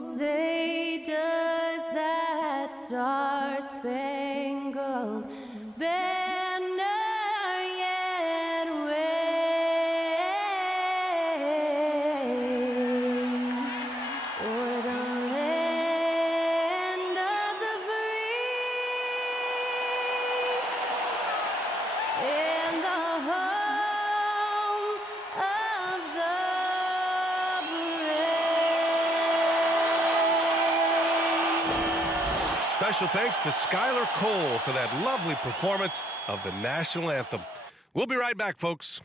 say does that star-spangled banner yet wave o'er the land of the free and the home of the brave. Special thanks to Skylar Cole for that lovely performance of the national anthem. We'll be right back, folks.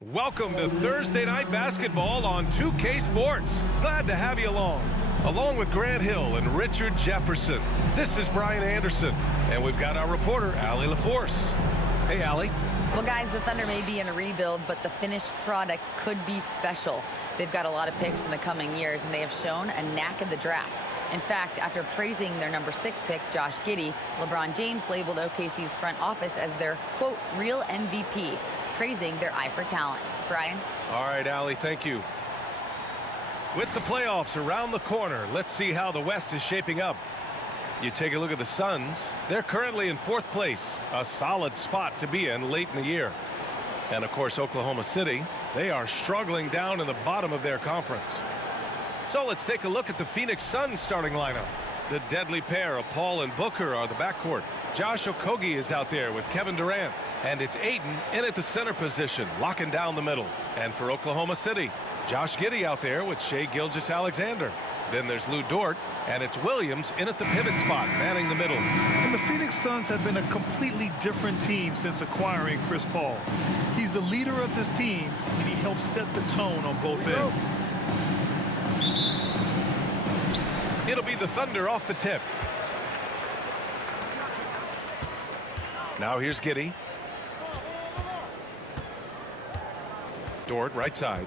Welcome to Thursday Night Basketball on 2K Sports. Glad to have you along with Grant Hill and Richard Jefferson. This is Brian Anderson, and we've got our reporter, Allie LaForce. Hey, Allie. Well, guys, the Thunder may be in a rebuild, but the finished product could be special. They've got a lot of picks in the coming years, and they have shown a knack in the draft. In fact, after praising their number 6 pick, Josh Giddey, LeBron James labeled OKC's front office as their, quote, real MVP, praising their eye for talent. Brian? All right, Allie, thank you. With the playoffs around the corner, let's see how the West is shaping up. You take a look at the Suns. They're currently in 4th place, a solid spot to be in late in the year. And, of course, Oklahoma City, they are struggling down in the bottom of their conference. So let's take a look at the Phoenix Suns starting lineup. The deadly pair of Paul and Booker are the backcourt. Josh Okogie is out there with Kevin Durant. And it's Ayton in at the center position, locking down the middle. And for Oklahoma City, Josh Giddey out there with Shai Gilgeous-Alexander. Then there's Lou Dort, and it's Williams in at the pivot spot, manning the middle. And the Phoenix Suns have been a completely different team since acquiring Chris Paul. He's the leader of this team, and he helps set the tone on both ends. It'll be the Thunder off the tip. Now here's Giddey. Dort, right side.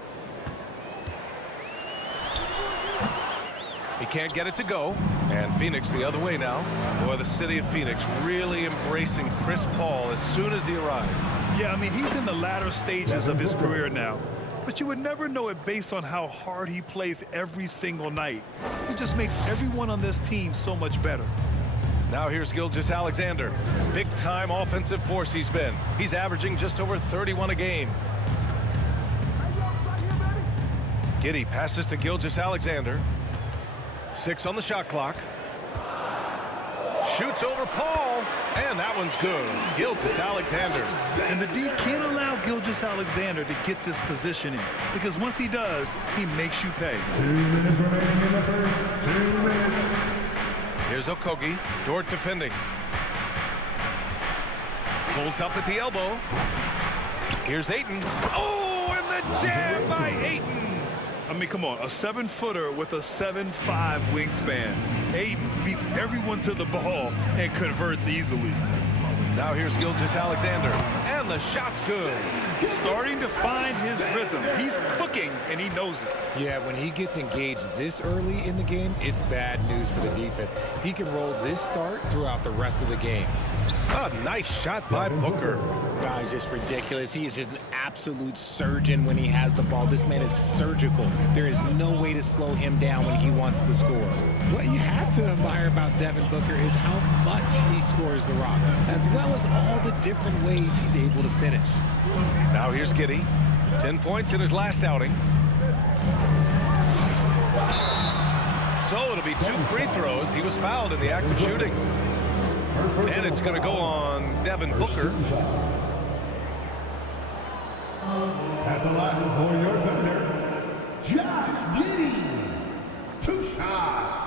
He can't get it to go. And Phoenix the other way now. Boy, the city of Phoenix really embracing Chris Paul as soon as he arrived. Yeah, I mean, he's in the latter stages of his career now. But you would never know it based on how hard he plays every single night. He just makes everyone on this team so much better. Now here's Gilgeous-Alexander. Big-time offensive force he's been. He's averaging just over 31 a game. Giddey passes to Gilgeous-Alexander. 6 on the shot clock. Shoots over Paul, and that one's good. Gilgeous-Alexander. And the D can't allow Gilgeous-Alexander to get this positioning, because once he does, he makes you pay. 2 minutes remaining in the first. 2 minutes. Here's Okogie. Dort defending. Pulls up at the elbow. Here's Ayton. Oh, and the jam by Ayton. I mean, come on, a 7-footer with a 7'5" wingspan. Ayton beats everyone to the ball and converts easily. Now here's Gilgeous-Alexander, and the shot's good. Starting to find his rhythm. He's cooking, and he knows it. Yeah, when he gets engaged this early in the game, it's bad news for the defense. He can roll this start throughout the rest of the game. A nice shot by Booker. Guy's just ridiculous. He is just an absolute surgeon when he has the ball. This man is surgical. There is no way to slow him down when he wants to score. What you have to admire about Devin Booker is how much he scores the rock, as well as all the different ways he's able to finish. Now here's Giddey. 10 points in his last outing. So it'll be 2 free throws. He was fouled in the act of shooting. And it's going to go on Devin Booker. At the line for your Thunder, Josh Giddey. 2 shots.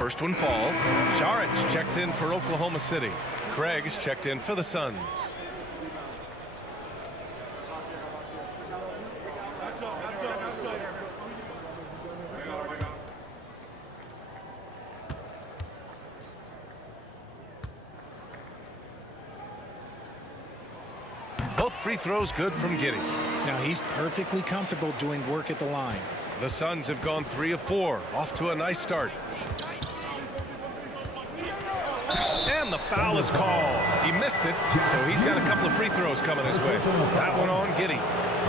First one falls. Saric checks in for Oklahoma City. Craig is checked in for the Suns. Both free throws good from Giddey. Now he's perfectly comfortable doing work at the line. The Suns have gone 3 of 4, off to a nice start. And the foul is called. He missed it, so he's got a couple of free throws coming his way. That one on Giddey.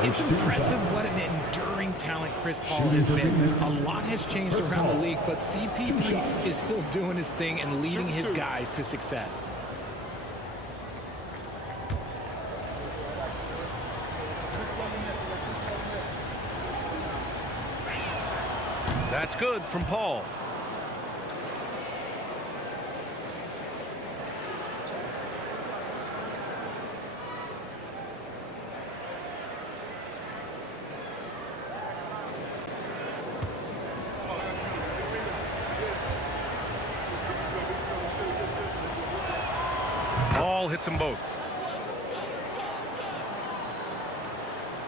It's impressive what an enduring talent Chris Paul has been. A lot has changed around the league, but CP3 is still doing his thing and leading his guys to success. That's good from Paul. Paul hits them both.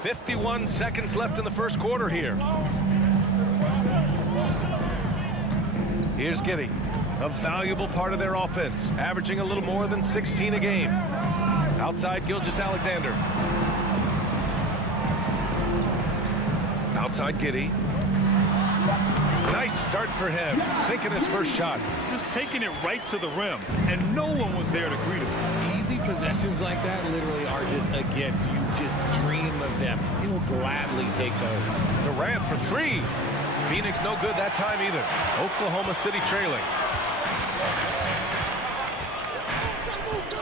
51 seconds left in the first quarter here. Here's Giddey, a valuable part of their offense, averaging a little more than 16 a game. Outside Gilgeous-Alexander. Outside Giddey. Nice start for him, sinking his first shot. Just taking it right to the rim, and no one was there to greet him. Easy possessions like that literally are just a gift. You just dream of them. He'll gladly take those. Durant for 3. Phoenix no good that time either. Oklahoma City trailing.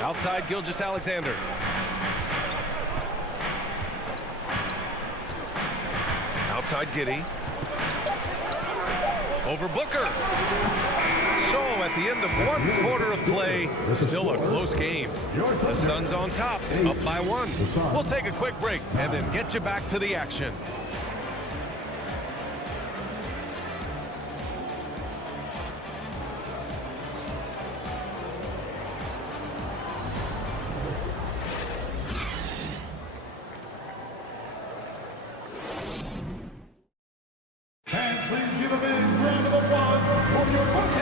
Outside Gilgeous-Alexander. Outside Giddey. Over Booker. So at the end of 1 quarter of play, still a close game. The Suns on top, up by 1. We'll take a quick break and then get you back to the action.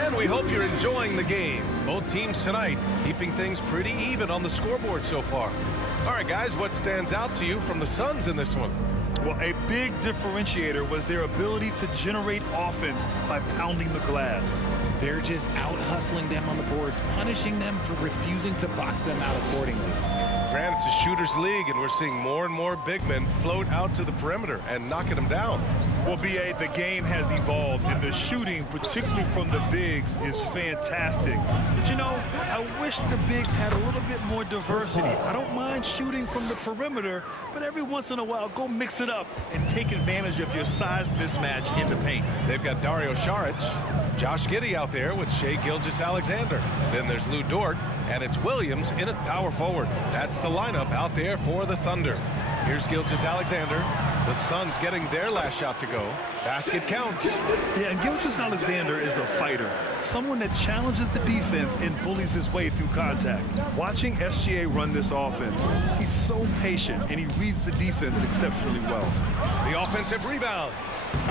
And we hope you're enjoying the game. Both teams tonight keeping things pretty even on the scoreboard so far. All right, guys, what stands out to you from the Suns in this one? Well, a big differentiator was their ability to generate offense by pounding the glass. They're just out-hustling them on the boards, punishing them for refusing to box them out accordingly. Grant, it's a shooter's league, and we're seeing more and more big men float out to the perimeter and knocking them down. Well, B.A., the game has evolved, and the shooting, particularly from the bigs, is fantastic. But, you know, I wish the bigs had a little bit more diversity. I don't mind shooting from the perimeter, but every once in a while, go mix it up and take advantage of your size mismatch in the paint. They've got Dario Saric, Josh Giddey out there with Shai Gilgeous-Alexander. Then there's Lou Dort, and it's Williams in at power forward. That's the lineup out there for the Thunder. Here's Gilgeous-Alexander. The Suns getting their last shot to go. Basket counts. Yeah, and Gilgeous-Alexander is a fighter. Someone that challenges the defense and bullies his way through contact. Watching SGA run this offense, he's so patient, and he reads the defense exceptionally well. The offensive rebound.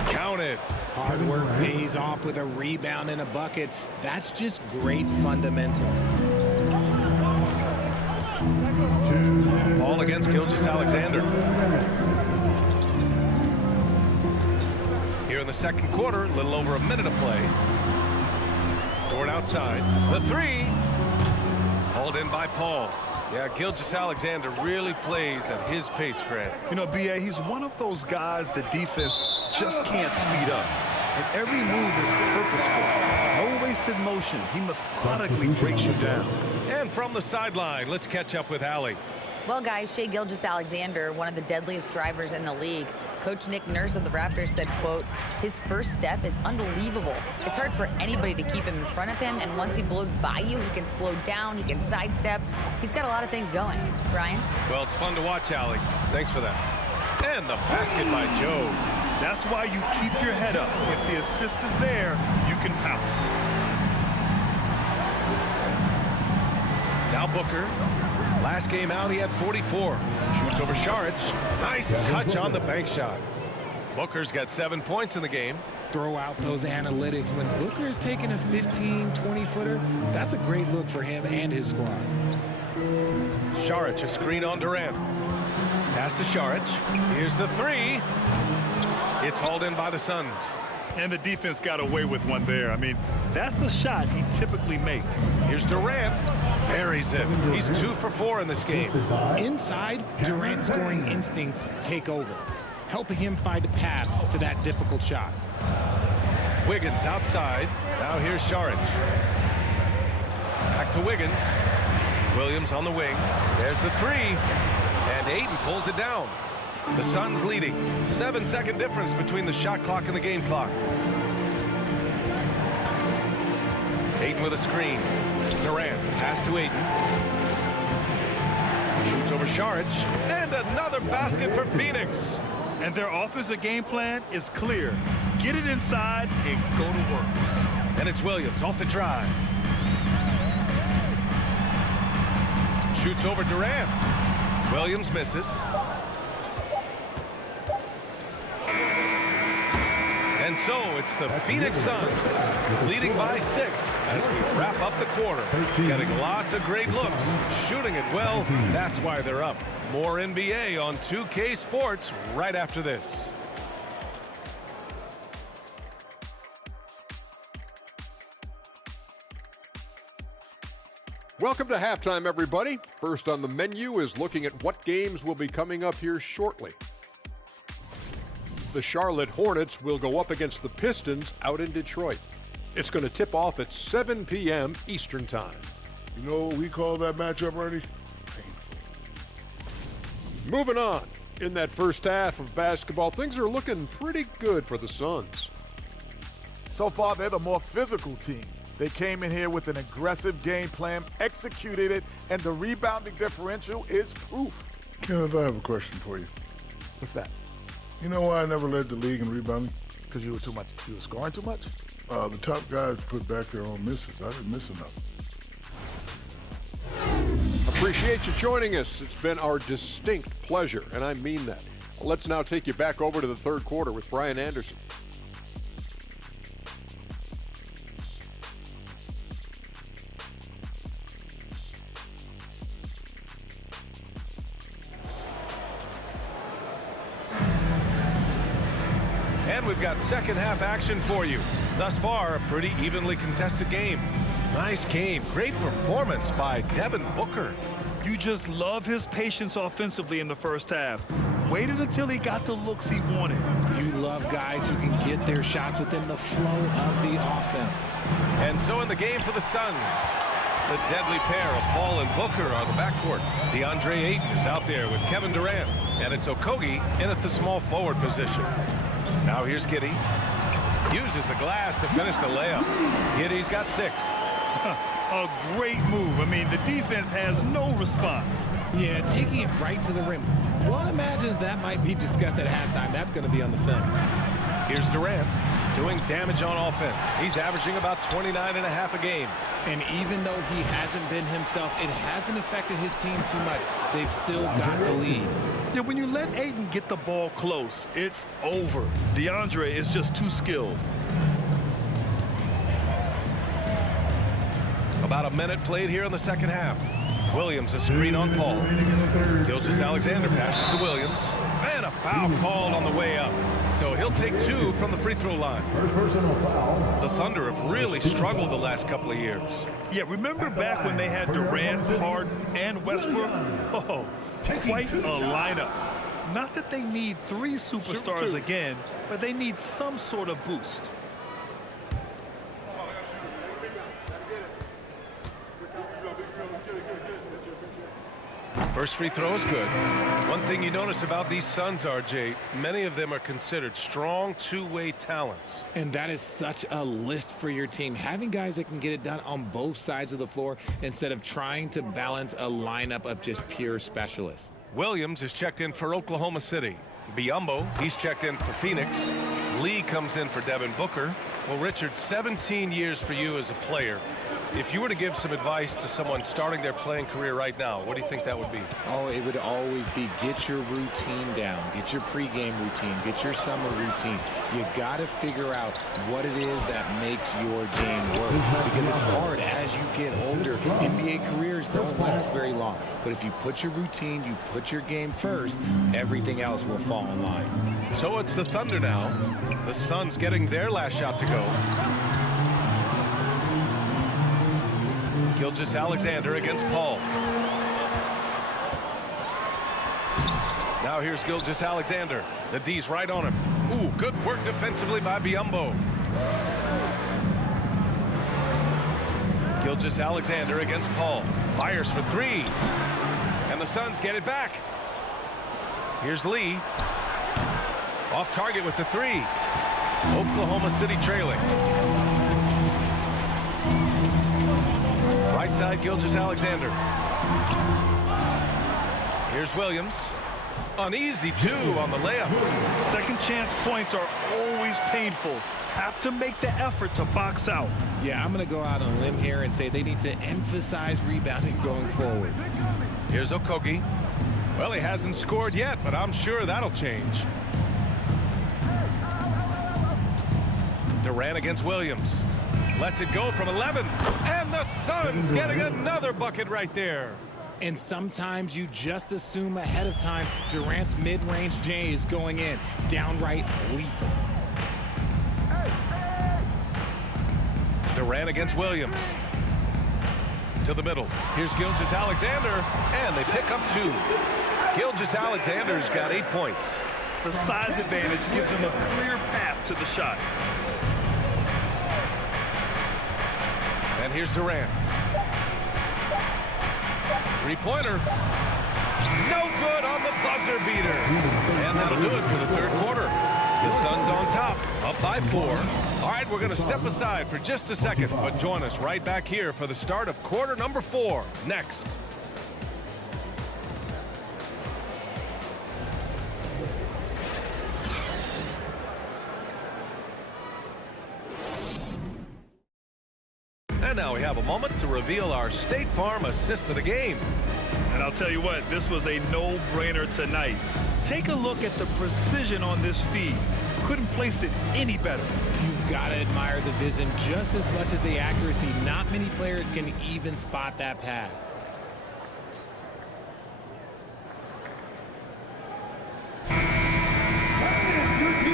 Counted. Hard work pays off with a rebound and a bucket. That's just great fundamentals. Ball against Gilgeous-Alexander. Here in the second quarter, a little over a minute of play. Dort outside. The 3. Hauled in by Paul. Yeah, Gilgeous-Alexander really plays at his pace, Grant. You know, B.A., he's one of those guys the defense just can't speed up. And every move is purposeful. No wasted motion. He methodically breaks you down. And from the sideline, let's catch up with Allie. Well, guys, Shai Gilgeous-Alexander, one of the deadliest drivers in the league. Coach Nick Nurse of the Raptors said, quote, his first step is unbelievable. It's hard for anybody to keep him in front of him, and once he blows by you, he can slow down, he can sidestep. He's got a lot of things going. Brian? Well, it's fun to watch, Allie. Thanks for that. And the basket by Joe. That's why you keep your head up. If the assist is there, you can pounce. Now Booker. Last game out, he had 44. Shoots over Saric. Nice touch on the bank shot. Booker's got 7 points in the game. Throw out those analytics. When Booker is taking a 15, 20-footer, that's a great look for him and his squad. Saric, a screen on Durant. Pass to Saric. Here's the three. It's hauled in by the Suns. And the defense got away with one there. I mean, that's a shot he typically makes. Here's Durant. Buries it. He's 2 for 4 in this game. Inside, Durant's scoring instincts take over, helping him find a path to that difficult shot. Wiggins outside. Now here's Saric. Back to Wiggins. Williams on the wing. There's the three. And Ayton pulls it down. The Suns leading. 7-second difference between the shot clock and the game clock. Ayton with a screen. Durant, pass to Ayton. Shoots over Saric. And another basket for Phoenix. And their offensive game plan is clear. Get it inside and go to work. And it's Williams off the drive. Shoots over Durant. Williams misses. And so it's the Phoenix Suns leading by 6 as we wrap up the quarter. Getting lots of great looks, shooting it well. That's why they're up. More NBA on 2K Sports right after this. Welcome to halftime, everybody. First on the menu is looking at what games will be coming up here shortly. The Charlotte Hornets will go up against the Pistons out in Detroit. It's going to tip off at 7 p.m. Eastern Time. You know what we call that matchup, Ernie? Painful. Moving on. In that first half of basketball, things are looking pretty good for the Suns. So far, they're the more physical team. They came in here with an aggressive game plan, executed it, and the rebounding differential is proof. Kenneth, I have a question for you. What's that? You know why I never led the league in rebounding? Because you were scoring too much? The top guys put back their own misses. I didn't miss enough. Appreciate you joining us. It's been our distinct pleasure, and I mean that. Let's now take you back over to the third quarter with Brian Anderson. And we've got second half action for you. Thus far, a pretty evenly contested game. Nice game. Great performance by Devin Booker. You just love his patience offensively in the first half. Waited until he got the looks he wanted. You love guys who can get their shots within the flow of the offense. And so in the game for the Suns, the deadly pair of Paul and Booker are the backcourt. DeAndre Ayton is out there with Kevin Durant. And it's Okogie in at the small forward position. Now here's Giddey. Uses the glass to finish the layup. Giddey's got 6. A great move. I mean, the defense has no response. Yeah, taking it right to the rim. One imagines that might be discussed at halftime. That's going to be on the film. Here's Durant doing damage on offense. He's averaging about 29.5 a game. And even though he hasn't been himself, it hasn't affected his team too much. They've still got the lead. Yeah, when you let Ayton get the ball close, it's over. DeAndre is just too skilled. About a minute played here in the second half. Williams a screen on Paul. Gilgeous-Alexander passes to Williams. And a foul called on the way up. So he'll take 2 from the free throw line. First personal foul. The Thunder have really struggled the last couple of years. Yeah, remember back when they had Durant, Harden, and Westbrook? Oh, quite a lineup. Not that they need 3 superstars again, but they need some sort of boost. First free throw is good. One thing you notice about these Suns, RJ, many of them are considered strong two-way talents. And that is such a list for your team. Having guys that can get it done on both sides of the floor instead of trying to balance a lineup of just pure specialists. Williams is checked in for Oklahoma City. Biyombo, he's checked in for Phoenix. Lee comes in for Devin Booker. Well, Richard, 17 years for you as a player. If you were to give some advice to someone starting their playing career right now, what do you think that would be? Oh, it would always be get your routine down. Get your pregame routine. Get your summer routine. You got to figure out what it is that makes your game work, because it's hard as you get older. NBA careers don't last very long. But if you put your routine, you put your game first, everything else will fall in line. So it's the Thunder now. The Suns getting their last shot to go. Gilgeous-Alexander against Paul. Now here's Gilgeous-Alexander. The D's right on him. Ooh, good work defensively by Biyombo. Gilgeous-Alexander against Paul. Fires for three. And the Suns get it back. Here's Lee. Off target with the three. Oklahoma City trailing. Right side, Gilgeous-Alexander. Here's Williams. An easy two on the layup. Second chance points are always painful. Have to make the effort to box out. Yeah, I'm going to go out on a limb here and say they need to emphasize rebounding going forward. Here's Okogie. Well, he hasn't scored yet, but I'm sure that'll change. Durant against Williams. Lets it go from 11. And the Suns getting another bucket right there. And sometimes you just assume ahead of time Durant's mid-range J is going in. Downright lethal. Durant against Williams. To the middle. Here's Gilgeous-Alexander. And they pick up two. Gilgeous-Alexander's got 8 points. The size advantage gives him a clear path to the shot. And here's Durant. Three-pointer. No good on the buzzer beater. And that'll do it for the third quarter. The Suns on top, up by 4. All right, we're going to step aside for just a second, but join us right back here for the start of quarter number 4 next. And now we have a moment to reveal our State Farm assist of the game. And I'll tell you what, this was a no-brainer tonight. Take a look at the precision on this feed. Couldn't place it any better. You've got to admire the vision just as much as the accuracy. Not many players can even spot that pass.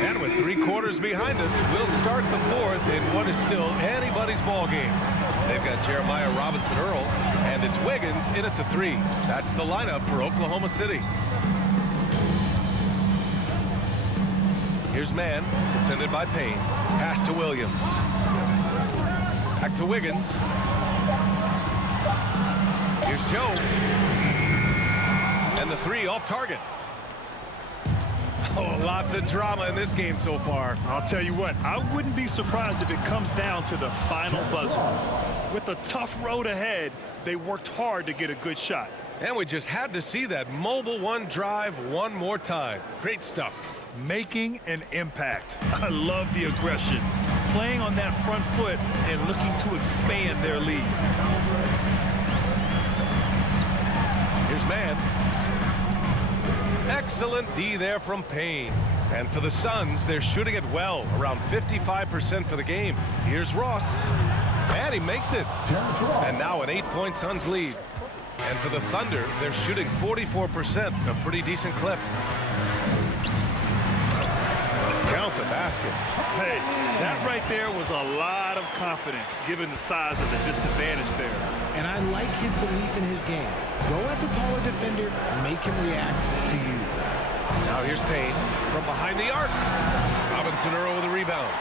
And with 3 quarters behind us, we'll start the 4th in what is still anybody's ball game. They've got Jeremiah Robinson-Earl, and it's Wiggins in at the 3. That's the lineup for Oklahoma City. Here's Mann, defended by Payne. Pass to Williams. Back to Wiggins. Here's Joe. And the 3 off target. Oh, lots of drama in this game so far. I'll tell you what, I wouldn't be surprised if it comes down to the final buzzer. With a tough road ahead, they worked hard to get a good shot. And we just had to see that mobile one drive one more time. Great stuff. Making an impact. I love the aggression. Playing on that front foot and looking to expand their lead. Here's Mann. Excellent D there from Payne. And for the Suns, they're shooting it well, around 55% for the game. Here's Ross. And he makes it. And now an 8-point Suns lead. And for the Thunder, they're shooting 44%, a pretty decent clip. Count the basket. Hey, that right there was a lot of confidence, given the size of the disadvantage there. And I like his belief in his game. Go at the taller defender, make him react to you. Now here's Payne from behind the arc. Robinson-Earl with a rebound.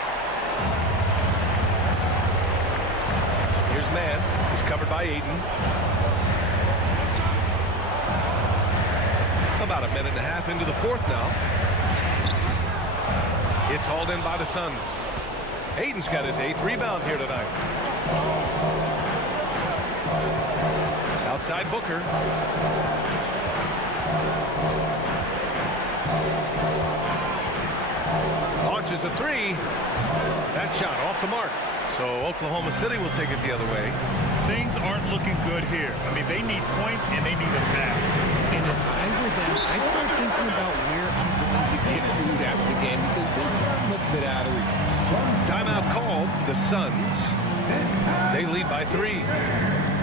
Here's Mann. He's covered by Ayton. About a minute and a half into the 4th now. It's hauled in by the Suns. Ayton's got his 8th rebound here tonight. Outside Booker. Launches a 3. That shot off the mark. So Oklahoma City will take it the other way. Things aren't looking good here. I mean, they need points, and they need them now. And if I were them, I'd start thinking about where I'm going to get food after the game because this one looks a bit out of reach. Timeout called. The Suns. They lead by 3.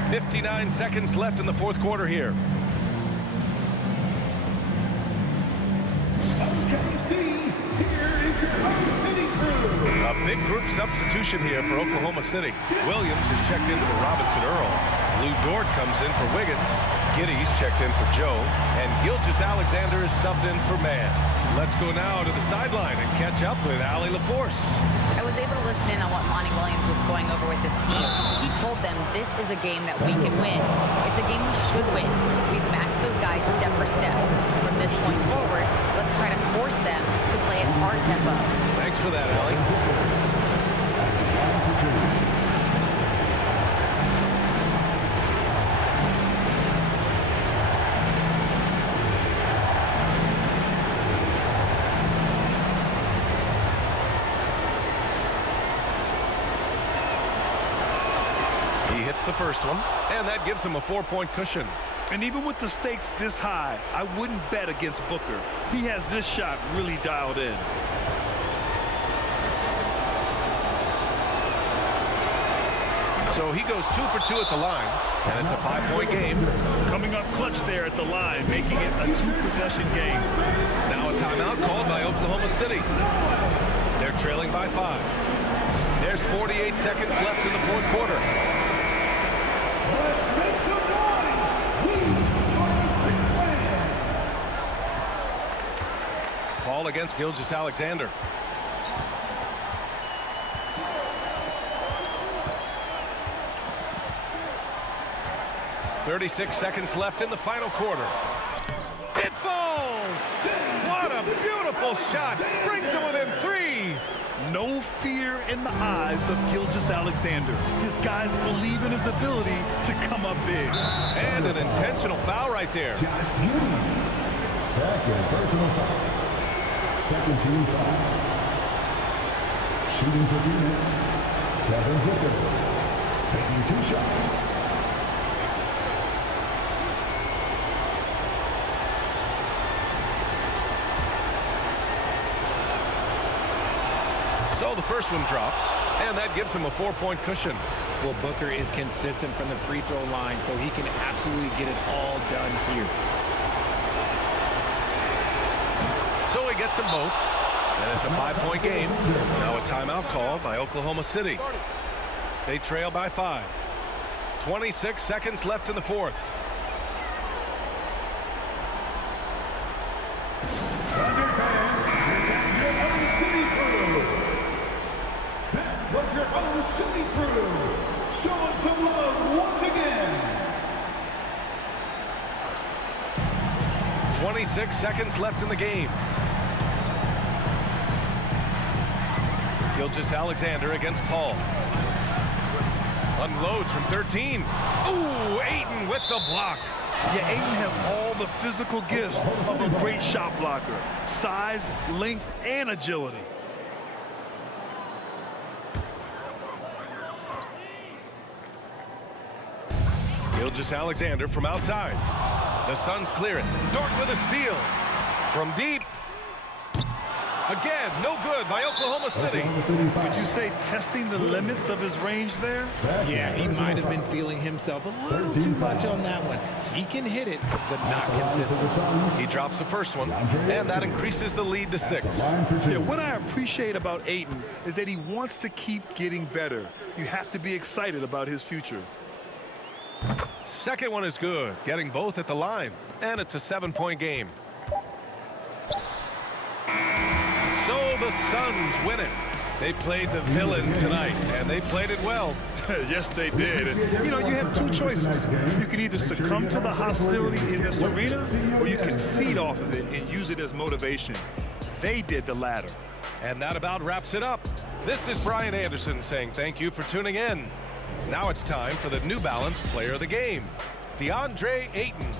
59 seconds left in the fourth quarter here. OKC, here is your City crew. A big group substitution here for Oklahoma City. Williams is checked in for Robinson Earl. Lou Dort comes in for Wiggins. Giddy's checked in for Joe. And Gilgeous-Alexander is subbed in for Mann. Let's go now to the sideline and catch up with Allie LaForce. I was able to listen in on what Monty Williams was going over with this team. He told them this is a game that we can win. It's a game we should win. We've matched those guys step for step. From this point forward, let's try to force them to play at our tempo. Thanks for that, Allie. He hits the first one, and that gives him a 4-point cushion. And even with the stakes this high, I wouldn't bet against Booker. He has this shot really dialed in. So he goes 2 for 2 at the line, and it's a 5-point game. Coming up clutch there at the line, making it a 2-possession game. Now a timeout called by Oklahoma City. They're trailing by 5. There's 48 seconds left in the fourth quarter. Let's make some noise. We are the 6th man. Paul against Gilgeous-Alexander. .36 seconds left in the final quarter. It falls! What a beautiful shot! Brings him within 3! No fear in the eyes of Gilgeous-Alexander. His guys believe in his ability to come up big. And an intentional foul right there. Josh Giddey. Second personal foul. Second team foul. Shooting for Phoenix. Devin Booker. Taking 2 shots. So the first one drops, and that gives him a 4-point cushion. Well, Booker is consistent from the free throw line, so he can absolutely get it all done here. So he gets them both, and it's a 5-point game. Now a timeout called by Oklahoma City. They trail by 5. 26 seconds left in the fourth. Your own City crew, showing some love once again. 26 seconds left in the game. Gilgeous-Alexander against Paul. Unloads from 13. Ooh, Ayton with the block. Yeah, Ayton has all the physical gifts of a great shot blocker. Size, length, and agility. Gilgeous-Alexander from outside. The Suns clear it. Dort with a steal. From deep. Again, no good by Oklahoma City. Would you say testing the limits of his range there? Yeah, he might have been feeling himself a little too much on that one. He can hit it, but not consistent. He drops the first one, and that increases the lead to 6. Yeah, what I appreciate about Ayton is that he wants to keep getting better. You have to be excited about his future. Second one is good, getting both at the line, and it's a 7-point game. So the Suns win it. They played the villain tonight, and they played it well. Yes, they did. And, you know, you have 2 choices. You can either succumb to the hostility in this arena, or you can feed off of it and use it as motivation. They did the latter. And that about wraps it up. This is Brian Anderson saying thank you for tuning in. Now it's time for the New Balance Player of the Game, DeAndre Ayton.